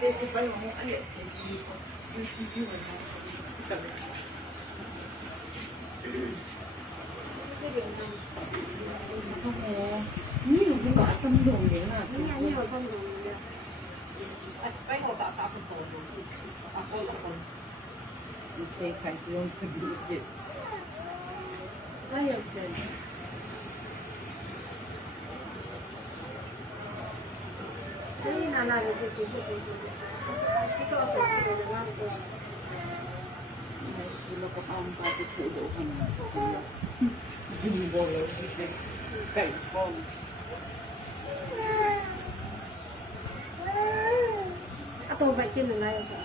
Desse pai mo ano yung你有没有灯笼人啊？你有灯笼的。ไปหัวตาคนโตตาโตละคน你谁开这种特别的？那也是。所以呢，那就是几个几个手机的那个。Kilo ko ang kapit sa iluhan na kilo. Binibolo, kay Pong. Ato ba kinulay ka?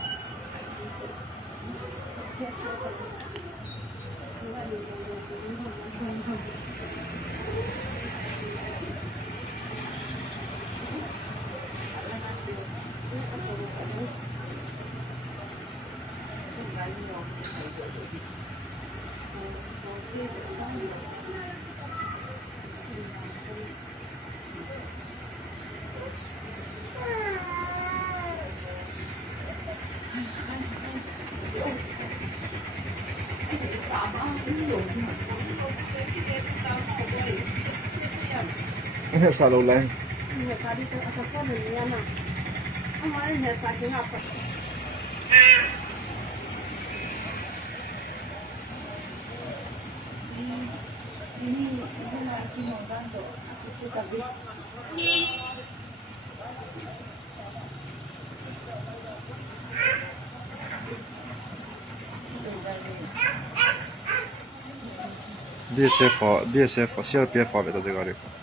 Ano sa lulay? Iya, sabi ko ako po niya na. Ang ay niya sa akin ako. Ini na kinogando. Ako tabi. BSF 先是别发别的这个地方。